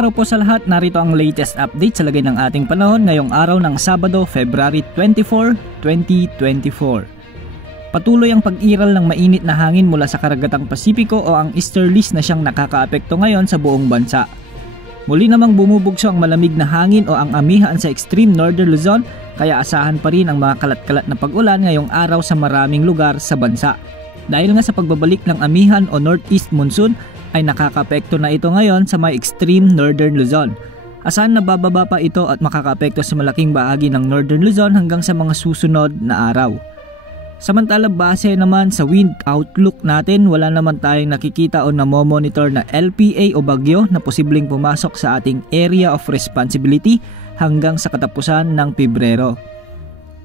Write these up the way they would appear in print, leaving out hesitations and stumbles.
araw po sa lahat, narito ang latest update sa lagay ng ating panahon ngayong araw ng Sabado, February 24, 2024. Patuloy ang pag-iral ng mainit na hangin mula sa karagatang Pasipiko o ang easterlies na siyang nakakaapekto ngayon sa buong bansa. Muli namang bumubugso ang malamig na hangin o ang amihan sa extreme northern Luzon, kaya asahan pa rin ang mga kalat-kalat na pag-ulan ngayong araw sa maraming lugar sa bansa. Dahil nga sa pagbabalik ng amihan o northeast monsoon, ay nakakaapekto na ito ngayon sa may extreme northern Luzon. Asahan na bababa pa ito at makakaapekto sa malaking bahagi ng northern Luzon hanggang sa mga susunod na araw. Samantala, base naman sa wind outlook natin, wala naman tayong nakikita o namomonitor na LPA o bagyo na posibleng pumasok sa ating area of responsibility hanggang sa katapusan ng Pebrero.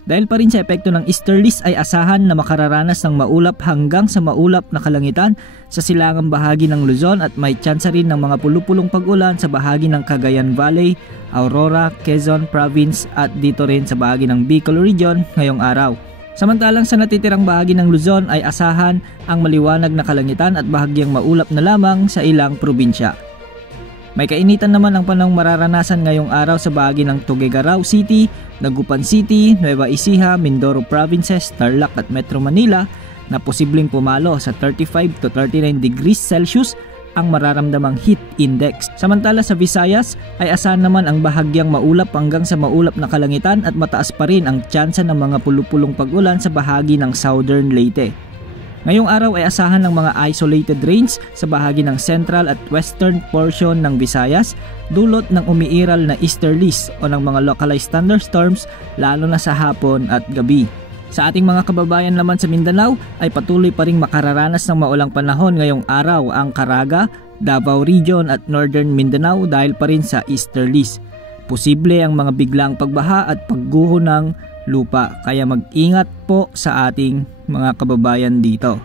Dahil pa rin sa epekto ng easterlies ay asahan na makararanas ng maulap hanggang sa maulap na kalangitan sa silangang bahagi ng Luzon at may tsansa rin ng mga pulupulong pag-ulan sa bahagi ng Cagayan Valley, Aurora, Quezon Province at dito rin sa bahagi ng Bicol Region ngayong araw. Samantalang sa natitirang bahagi ng Luzon ay asahan ang maliwanag na kalangitan at bahagyang maulap na lamang sa ilang probinsya. May kainitan naman ang panahong mararanasan ngayong araw sa bahagi ng Tuguegarao City, Dagupan City, Nueva Ecija, Mindoro Provinces, Tarlac at Metro Manila na posibleng pumalo sa 35 to 39 degrees Celsius ang mararamdamang heat index. Samantala sa Visayas ay asahan naman ang bahagyang maulap hanggang sa maulap na kalangitan at mataas pa rin ang tsansa ng mga pulupulong pag-ulan sa bahagi ng Southern Leyte. Ngayong araw ay asahan ng mga isolated rains sa bahagi ng central at western portion ng Visayas, dulot ng umiiral na easterlies o ng mga localized thunderstorms lalo na sa hapon at gabi. Sa ating mga kababayan naman sa Mindanao ay patuloy pa ring makararanas ng maulang panahon ngayong araw ang Caraga, Davao Region at Northern Mindanao dahil pa rin sa easterlies. Posible ang mga biglang pagbaha at pagguho ng lupa, kaya mag-ingat po sa ating mga kababayan dito.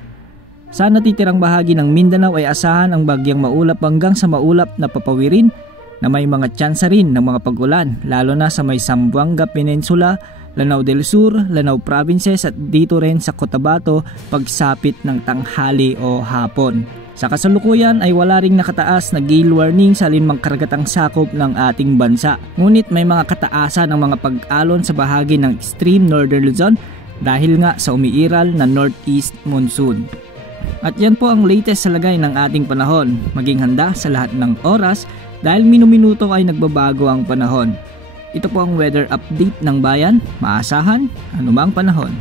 Sa natitirang bahagi ng Mindanao ay asahan ang bagyang maulap hanggang sa maulap na papawirin na may mga tsansa rin ng mga pag-ulan lalo na sa may Zamboanga Peninsula, Lanao del Sur, Lanao Provinces at dito rin sa Cotabato pagsapit ng tanghali o hapon. Sa kasalukuyan ay wala ring nakataas na gale warning sa alinmang karagatang sakop ng ating bansa. Ngunit may mga kataasan ng mga pag-alon sa bahagi ng extreme northern Luzon dahil nga sa umiiral na northeast monsoon. At yan po ang latest sa lagay ng ating panahon. Maging handa sa lahat ng oras dahil minuminuto ay nagbabago ang panahon. Ito po ang weather update ng bayan, maasahan anumang panahon.